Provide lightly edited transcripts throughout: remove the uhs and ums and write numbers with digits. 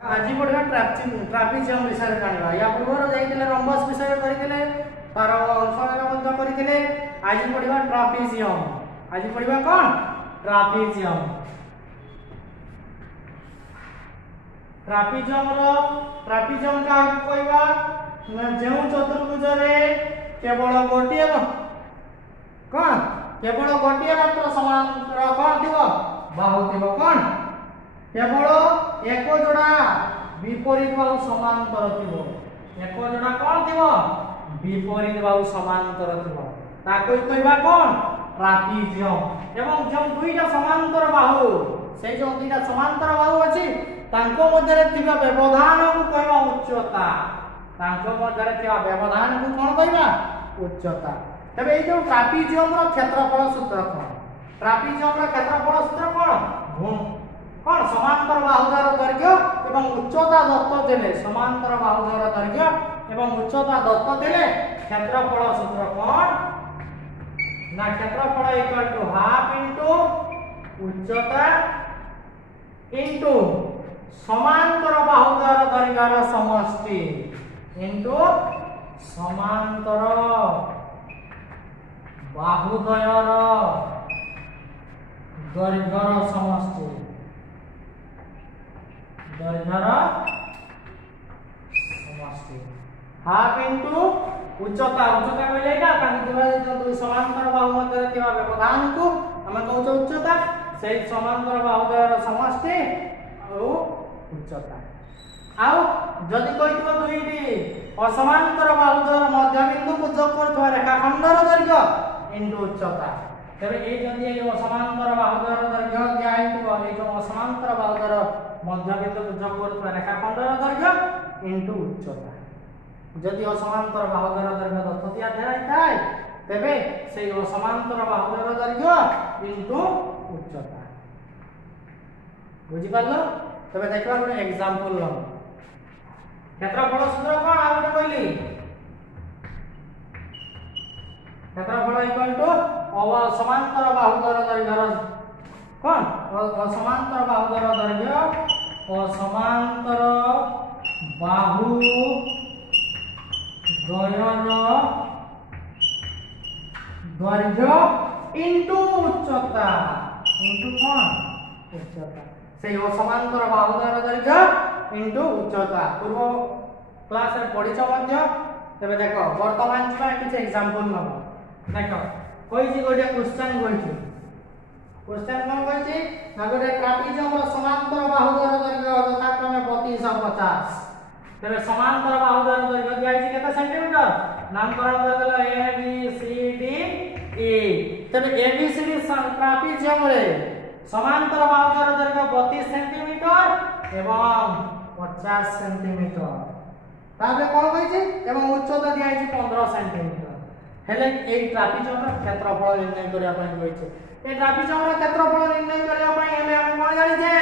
आज पढ़ा ट्रापिजियम विषय जाना या पूर्व जाइए रंबस विषय करते तार अंश करते आज पढ़ा ट्रापिजियम। आज पढ़ा कौन ट्रापिजियम। ट्रापिजियम का कहवा जो चतुर्भुज केवल गोटे कौन केवल गोटे मात्र समांतर कौन थी बाहु थी कौन केवल एक जोड़ा विपरीत बाहु समांतर थी एक जोड़ा कौन थी विपरीत बाहु समांतर थी ताको कहवा कौन ट्रापिजियम। एवं जो दुईटा समांतर बाहु से जो दुईटा समांतर बाहु अछि तांको मध्य थिबा व्यवधान को कहवा उच्चता तांको मध्य थिबा व्यवधान को कोन कहवा उच्चता। तबे ए जो ट्रापिजियम रो क्षेत्रफल सूत्र कोन ट्रापिजियम रो क्षेत्रफल सूत्र कोन कौन समांतर बाहुदार दैर्घ्य एवं उच्चता दत्त देले समांतर बाहुदार दैर्घ्य एवं उच्चता दत्त देले क्षेत्रफल सूत्र कौन ना क्षेत्रफल इक्वल टू हाफ इनटू उच्चता इनटू समांतर बाहुदार दैर्घ्यर समष्टि इनटू समांतर बाहुद्वयर दैर्घ्यर समष्टि दैर्घ्यर समष्टि हाफ इनटू उच्चता उच्चता कहले एटा तांको दुई समांतर बाहु मध्य थिबा व्यवधान को हम कहउछ उच्चता से समांतर बाहुद्वयर समष्टि और उच्चता। आउ जदि कहितो दुईटी असमांतर बाहुद्वयर मध्य बिंदु को जोग करथवा रेखाखंडर दैर्घ्य इनटू उच्चता तबे ए जदि ए असमांतर बाहुद्वयर दैर्घ्य दिया हेतु ए जो असमांतर बाहुद्वयर मध्य बिंदु को जोग करथवा रेखाखंडर दैर्घ्य इनटू उच्चता जदि असमांतर बाहुद्वयर दैर्घ्य दत्त दिया थाए तबे से असमांतर बाहुद्वयर दैर्घ्य इनटू उच्चता। बुझि पालो तबे देखबा गोटे एग्जांपल ल क्षेत्रफल सूत्र कोन आ गोटे कहली क्षेत्रफल इक्वल टू असमांतर बाहुद्वयर दैर्घ्यर कौन असमांतर बाहुद्वयर दैर्घ्य असमांतर बाहु दैर्घ्य इनटू उच्चता इनटू कौन उच्चता से असमांतर बाहुद्वयर दैर्घ्य इनटू उच्चता पूर्व क्लास रे पढिछ मध्य तबे देखो वर्तमान छिबा किछ एग्जांपल नबो देखो कहिछि गोटे क्वेश्चन कहिछि क्वेश्चन कोन कहिछि ना गोटे ट्रापिजियम रो समांतर बाहुद्वयर दैर्घ्य यथाक्रमे 32 और 50 तबे समांतर बाहुद्वयर दैर्घ्य दियाछि केते सेंटीमीटर नामकरण करदेला A B C D E तबे ए बी सी डी ट्रापिजियम रे समांतर बाहुद्वयर दैर्घ्य 32 सेंटीमीटर एवं 50 सेंटीमीटर ताबे कोन कहिछि एवं उच्चता दियाछि 15 सेंटीमीटर हेले ए ट्रापिजियम रो क्षेत्रफल निर्णय करिया पई कहिछि ए ट्रापिजियम रो क्षेत्रफल निर्णय करिया पई हेले हम कोन जानि छे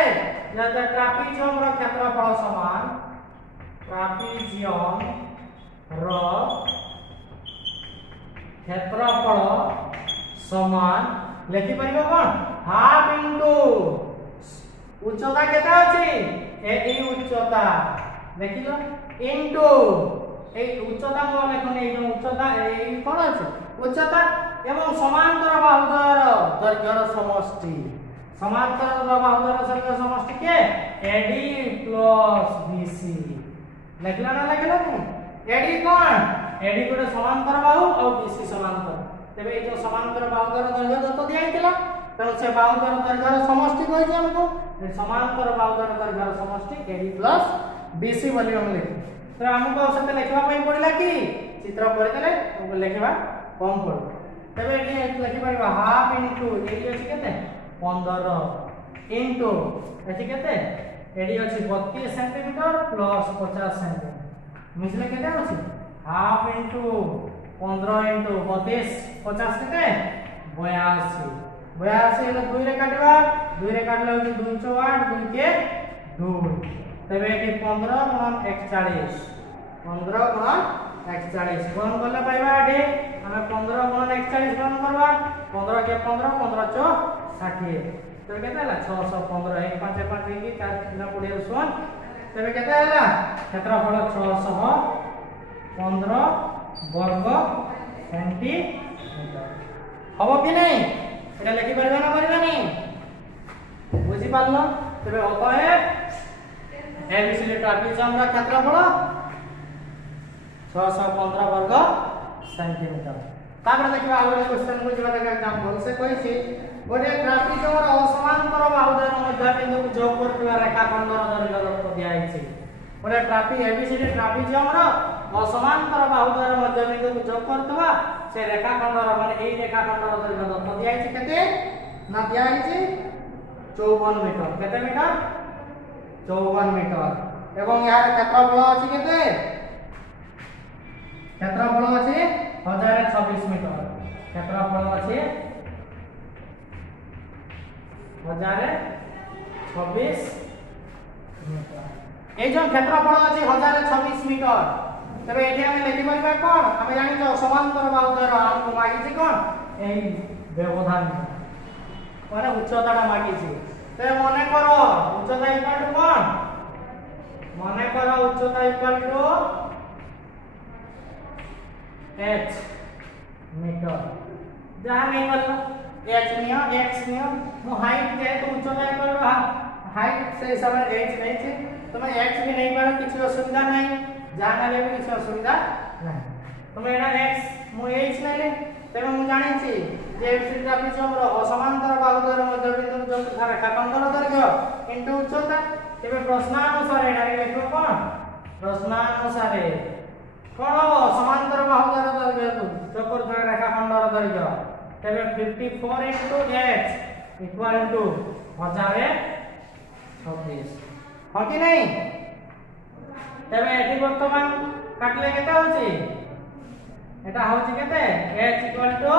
जे ट्रापिजियम रो क्षेत्रफल समान ट्रापिजियम रो क्षेत्रफल समान लिखि परिबो कोन हाफ इनटू उच्चता केते अछि ए उच्चता देखिलो इनटू ए उच्चता को लेखन ए जो उच्चता ए कोन अछि उच्चता एवं समांतर बाहुद्वयर दैर्घ्यर समष्टि समांतर बाहुद्वयर दैर्घ्य समष्टि के एडी प्लस बीसी लिखला ना लिखलो एडी कोन एडी गोटे समांतर बाहु और बीसी समांतर तबे ए जो समांतर बाहुद्वयर दैर्घ्य दत्त दिया हेतिला तेणु से बाहुद्वयर दैर्घ्यर समष्टि कहि हमको समांतर बाहुद्वयर दैर्घ्यर समष्टि एडी प्लस बीसी बोली हम लिख तो हमको सते लिखवा पई पड़िला कि चित्र पढितले हमको लिखवा कम पड़ तबे एडी लिखि परिबा हाफ इनटू एडी अछि केते 15 इनटू अछि केते एडी अछि 32 सेंटीमीटर प्लस 50 सेंटीमीटर मिसले केते अछि हाफ इनटू 15 इनटू 32 50 केते 82 82 ले 2 रे काटबा 2 रे काटले 2 * 8 2 के 2 तबे एटी 15 गुणन 41 15 गुणन 41 गुणन करले पाइबा एटी हमें 15 गुणन 41 गुणन करबा 15 के 15 15 * 60 तो केते हला 615 1 5 5 की 4 3 20 1 तेरे केते हैला क्षेत्रफल 615 वर्ग सेंटीमीटर हबो कि नहीं एटा लिखि परबा ना परबा नहीं बुझी पारलो तेरे अतएव एबीसीडी ट्रापेजियम रा क्षेत्रफल 615 वर्ग सेंटीमीटर तापर देखिबा आ गोटे क्वेश्चन बुझिबा देखा एग्जांपल से कहिछि गोटे ट्रापेजियम रा असमांतर बाहुद्वय मध्यबिंदु को जोग करथिबा रेखाखंडर दैर्घ्य दत्त दिया आइछि गोटे एबीसीडी ट्रापेजियम रा असमांतर बाहुद्वय मध्यबिंदु को जोग करथिबा से रेखाखंडर माने एई रेखाखंडर दैर्घ्य दत्त दिया आइछि केते ना दिया आइछि 54 मीटर केते मीटर 54 मीटर एवं यार क्षेत्रफल अछि केते क्षेत्रफल अछि 1026 मीटर क्षेत्रफल अछि 1026 मीटर ए जो क्षेत्रफल अछि 1026 मीटर तबे एठी हम लिखि परबा कोन हम जानि जो समांतर बाहुद्वय हमको मागिछि कोन एही व्यवधान माने उच्चताटा मागिछि ते मने करो उच्चता इक्वल टू कोन मने करो उच्चता इक्वल टू h मीटर जहां नहीं बोलना h नियो x नियो मो हाइट के तो उच्चता इक्वल टू हाइट से हिसाब से h नहीं छे तुम्हें x भी नहीं पारो किछ असुविधा नहीं जाना ले भी किछ असुविधा नहीं तुम्हें एना x मो h नहीं ले तेरे मु जानि छी जे एबीसीडी ट्रापेजियम रो असमांतर बाहुद्वय मध्यबिंदु जो रेखाखंडर दैर्घ्य इनटू उच्चता तेबे प्रश्नानुसार एटा लिखो कोन प्रश्नानुसार कोन समांतर बाहुद्वय दैर्घ्य चतुर्भुज रेखाखंडर दैर्घ्य तेबे 54 into h equal to 1026 हो कि नहीं तेबे एठी वर्तमान काटले केते होची एटा होची केते h equal to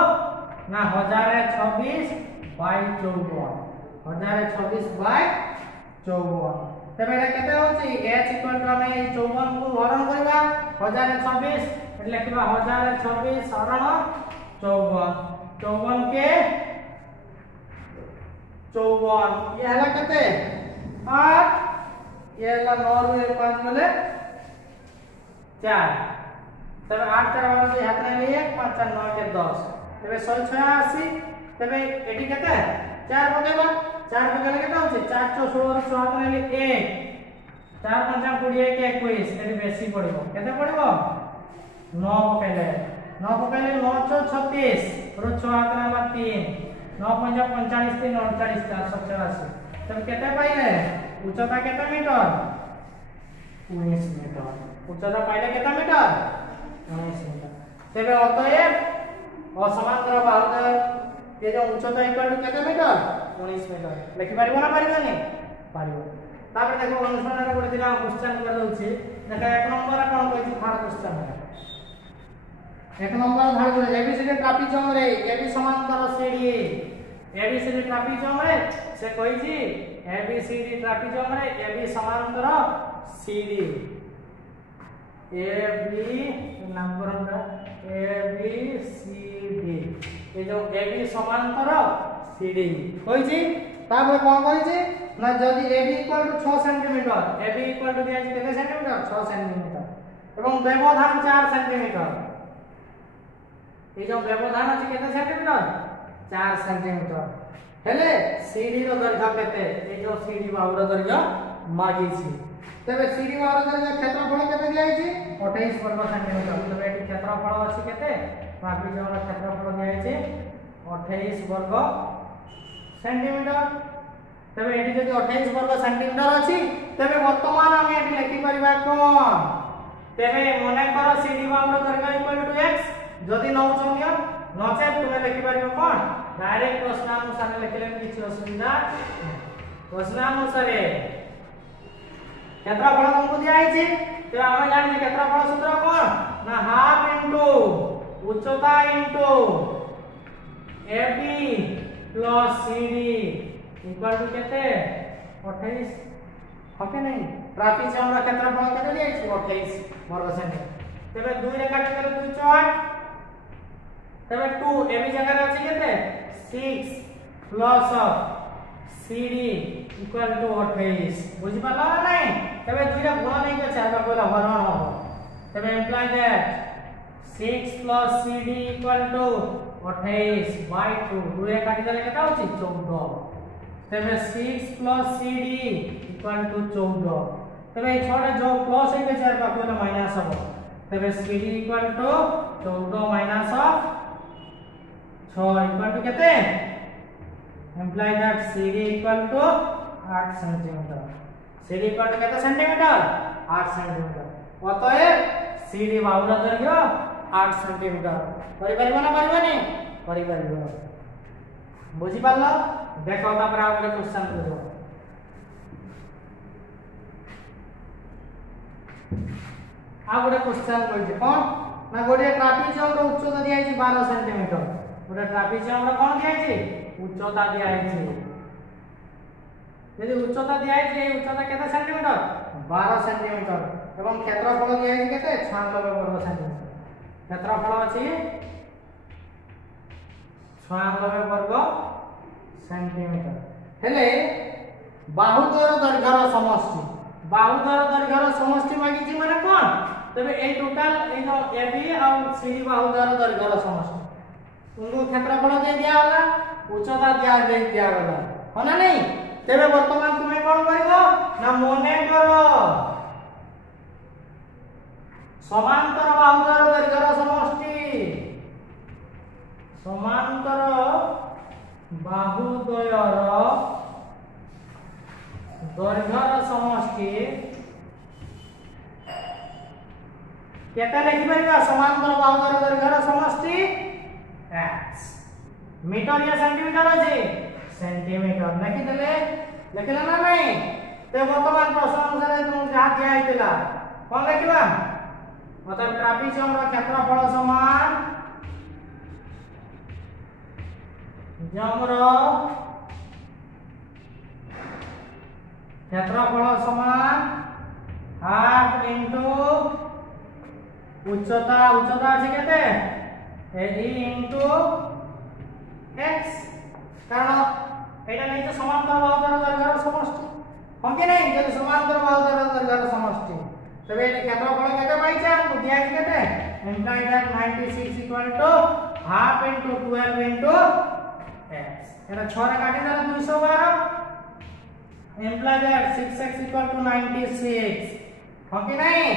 ना 1026 by 54 1026 by 54 तेबे एटा केते होची h equal to हमें 54 को हरण करबा 1026 એટલે લખવા 1026 હરણ 54 के 54 ये हला केते 8 ये हला 9 रु 5 गले 4 तबे 8 4 वाला जे हाथ में लिए 5 4 9 के 10 तबे 186 तबे एटी केते 4 पकेबा 4 पकेले केते होची 4 4 16 हाथ में लिए 1 4 5 20 के 21 एटी बेसी पड़िबो केते पड़िबो 9 पकेले 9 पकेले 9 4 36 और 6 हाथ में 3 9 5 45 3 39 484 तब केते पाइले उच्चता केते मीटर 19 मीटर उच्चता पाइले केते मीटर 19 मीटर तेबे अतएव असमांतर बाहुद्वय ये जो उच्चता इक्वल टू केते मीटर 19 मीटर लिखि पारिबो ना पारिबोनी पारिबो तापर देखो अनुसरण रे गोटे दिना क्वेश्चन कर दउछि देखा 1 नंबर कोन कहछि फार क्वेश्चन है 1 नंबर धार दे एबीसीडी ट्रापेजियम रे एबी समांतर सीडी एबीसीडी ट्रापेजियम रे से कहछि एबीसीडी ट्रापेजियम रे एबी समांतर सीडी एबी नंबर हमरा एबीसीडी ये जो एबी समांतर सीडी कहछि तापर कोन कहछि ना जदी AB equal to 6 centimetre AB equal to दिया केते सेंटीमीटर 6 सेंटीमीटर एवं व्यवधान 4 सेंटीमीटर ये जो व्यवधान अछि केते सेंटीमीटर 4 सेंटीमीटर हेले सीडी रो दैर्घ्य केते ये जो सीडी बाहुर दैर्घ्य मागी छी तबे सीडी बाहुर दैर्घ्य क्षेत्रफल केते दिया छी 28 वर्ग सेंटीमीटर तबे एटी क्षेत्रफल अछि केते ट्रापेजियम रो क्षेत्रफल दिया छी 28 वर्ग सेंटीमीटर तबे एटी जदी 28 वर्ग सेंटीमीटर अछि तबे वर्तमान हम एटी लिखि परिबा कोन तबे मने करो सीडी बाहुर दैर्घ्य इक्वल टू x जदी नौ चनिया नचे तुमे लिखि परिबो कोन डायरेक्ट प्रश्नानुसार लिखले किछि असुविधा प्रश्नानुसार क्षेत्रफल हमको दिया आइछि तो हम जानि क्षेत्रफल सूत्र कोन ना हाफ इनटू उच्चता into AB plus CD equal to केते 28 होके नहीं ट्रापेजियम रा क्षेत्रफल केते दिया आइछि 28 वर्ग सेंटीमीटर तबे 2 रे काटि देले 2 4 तबे 2 AB जगह रे अछि केते 6 प्लस CD इक्वल टू 28 बुझि पाला नहीं तबे दुईटा गुण नहीं के 4 का कोला हरण हो तबे imply that 6 plus CD equal to 28 by 2 2 ए काटी देले केटा होची 14 तबे 6 plus CD equal to 14 तबे छोटे जो प्लस है के 4 का कोला माइनस हो तबे CD equal to 14 minus of 6 equal to केते imply that CD equal to 8 cm CD equal to केते सेंटीमीटर 8 cm অতএব CD বাহুর দৈর্ঘ্য 8 cm করি পারিব না পারিবনি করি পারিব বুঝি পারলো দেখো তারপর আর একটা কোশ্চেন করব আর একটা কোশ্চেন করছি কোন না গোটে ট্রাপিজিয়ামর উচ্চতা দিয়া আছে 12 cm গোটে ট্রাপিজিয়ামর কোন দিয়া আছে উচ্চতা দিয়া আছে যদি উচ্চতা দিয়া আছে এই উচ্চতা কত সেন্টিমিটার 12 সেন্টিমিটার এবং ক্ষেত্রফল দিয়া আছে কত 96 বর্গ সেন্টিমিটার ক্ষেত্রফল আছে 96 বর্গ সেন্টিমিটার হেলে বাহুদ্বয় দৈর্ঘ্যর সমষ্টি বাহুদ্বয় দৈর্ঘ্যর সমষ্টি মাগিছি মানে কোন তবে এই টোটাল এই যে এবি আর সিডি বাহুদ্বয় দৈর্ঘ্যর সমষ্টি उनको क्षेत्रफल दे दिया होला उच्चता दिया होला होना नहीं तेबे वर्तमान तुम्हें कोन करिवो ना मने करो समांतर बाहुद्वय दैर्घ्यर समष्टि समांतर बाहुद्वयर दैर्घ्यर समष्टि केटा लिखि परिबा समांतर बाहुद्वय दैर्घ्यर समष्टि x मीटर या सेंटीमीटर अछि सेंटीमीटर लिखि देले लिखला ना नहीं ते वर्तमान प्रश्न अनुसार तुम जहा दिया आइतला कोन लिखिबा मतलब ट्रापिजियमर क्षेत्रफल समान जमर क्षेत्रफल समान हाफ इनटू उच्चता उच्चता अछि केते एडी इनटू एक्स कारण एटा नहीं तो समांतर बाहुद्वय दैर्घ्यर समष्टि हम के नहीं जब समांतर बाहुद्वय दैर्घ्यर समष्टि तबे एटा क्षेत्रफल केते पाइछा तो दिया केते imply that 96 equal to half into 12 into x एटा 6 रे काटी देला 212 imply that 6x equal to 96 हम के नहीं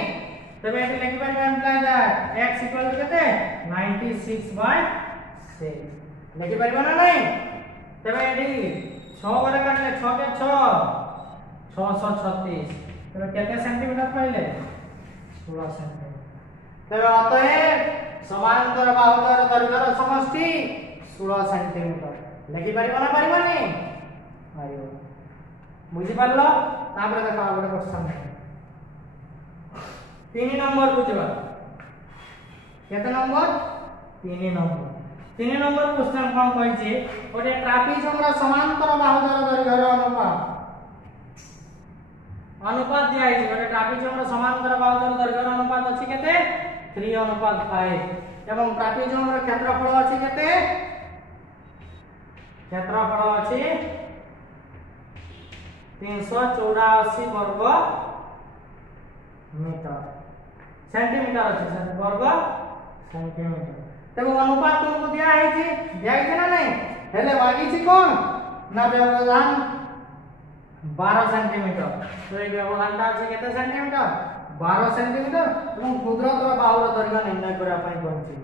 तबे एटा लिखि पारे imply that x equal to केते 96/6 लिखि पारिबा ना नहीं तबे एडी 6 बार काटले 6 के 6 636 तबे केते सेंटीमीटर पाइले 16 सेंटीमीटर तबे अतएव समांतर बाहुद्वय दैर्घ्यर समष्टि 16 सेंटीमीटर लिखि पारिबा ना पारिबा नहीं आयो बुझि पारलो तापर देखा आगो क्वेश्चन 3 नंबर बुझबा केते नंबर 3 नंबर क्वेश्चन कोन कहै छै ओटे ट्रापिजियमर समांतर बाहुद्वय दैर्घ्यर अनुपात दिया है ओटे ट्रापिजियमर समांतर बाहुद्वय दैर्घ्यर अनुपात अछि केते 3:5 एवं ट्रापिजियमर क्षेत्रफल अछि केते क्षेत्रफल अछि 384 वर्ग मीटर सेंटीमीटर अछि वर्ग सेंटीमीटर तब अनुपात तुमको दिया है ना नहीं हेले मागी छी कोन ना व्यवधान 12 सेंटीमीटर तो ये व्यवधान ता अछि केते सेंटीमीटर 12 सेंटीमीटर এবং ক্ষুদ্রতর বাহুর দৈর্ঘ্য নির্ণয় করা পাই কইছি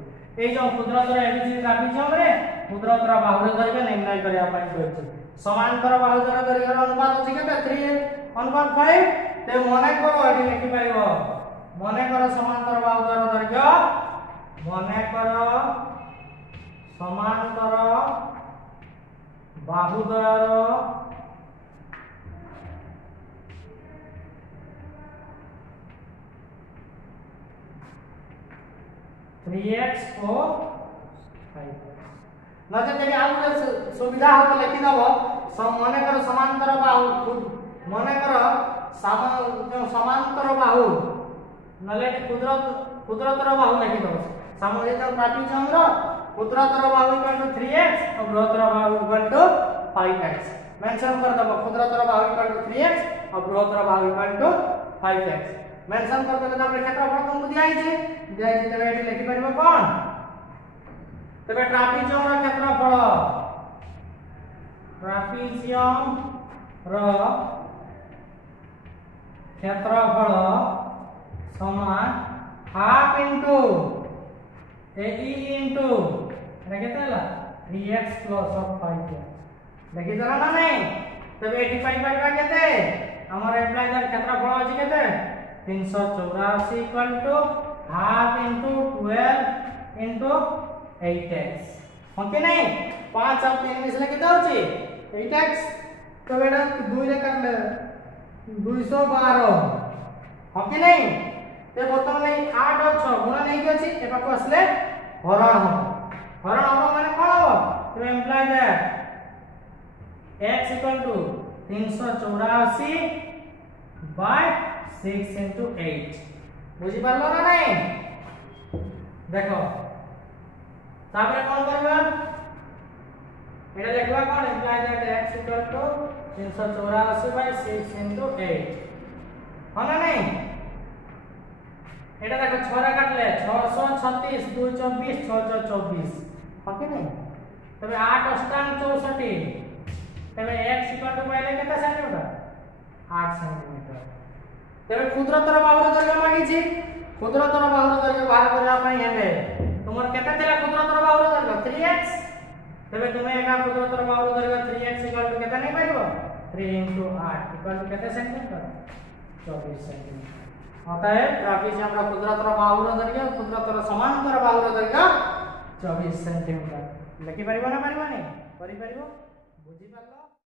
এই যে ক্ষুদ্রতর এবিসি ট্রাপিজিয়াম রে ক্ষুদ্রতর বাহুর দৈর্ঘ্য নির্ণয় করা পাই কইছি समांतर बाहुद्वय दैर्घ्यर अनुपात अछि केते 3:5 ते মনে করো এটি লিখি পারিবো মনে করো समांतर बाहुद्वय दैर्घ्य মনে করো समांतर बाहुद्वयर x को 5 नजर देबे आगु सुविधा हो लिखि दबो मने करो समांतर बाहु मने करो समांतर बाहु नले क्षुद्रतर बाहु लिखि दबो सामूहिक ट्रापिजियमर क्षुद्रतर बाहु इक्वल टू 3x और बृहत्तर बाहु इक्वल टू 5x मेंशन कर दबो क्षुद्रतर बाहु इक्वल टू 3x और बृहत्तर बाहु इक्वल टू 5x मेंशन कर देले तापर क्षेत्रफल तुमको दिया है तबे एठी लिखि परिबो कोन तबे ट्रापेजियम रो क्षेत्रफल समान हाफ इनटू AE इनटू एटा केते हला 3x प्लस 5x देखि जरा ना नहीं तबे एठी पाई परिबा केते हमर एम्प्लॉय दर क्षेत्रफल अछि केते 384 equal to half into 12 into 8x okay नहीं 5 और 3 मिसले केते होची 8x तो बेटा 2 रे काटले 212 ओके नहीं ते बर्तमान नहीं 8 और 6 गुणा नहीं के अछि एपा को असले हरण हो माने कोन हो तो imply that x equal to 384 by 6 into 8 बुझी पारलो ना नहीं देखो तापर कोन करबा एटा देखबा कोन imply that x equal to 384 by 6 into 8 हो ना नहीं एटा देखो 6 रे काटले 636 2 24 6 24 ओके नहीं तबे 8 अष्टांग 64 तबे x इक्वल टू पहले केता सेंटीमीटर 8 सेंटीमीटर तबे क्षुद्रतर बाहुर दैर्घ्य मागी छी क्षुद्रतर बाहुर दैर्घ्य बाहर करबा पई हेबे तुमर केता थिला क्षुद्रतर बाहुर दैर्घ्य 3x तबे तुमे एका क्षुद्रतर बाहुर दैर्घ्य 3x इक्वल टू केता नहीं पाइबो 3 into 8 इक्वल टू केते सेंटीमीटर 24 सेंटीमीटर अतः ट्रापेजियम रा क्षुद्रतर बाहुर दैर्घ्य क्षुद्रतर समांतर बाहुर दैर्घ्य 24 सेंटीमीटर लिखि परिबो ना परिबो नहीं परि परिबो बुझी पारलो।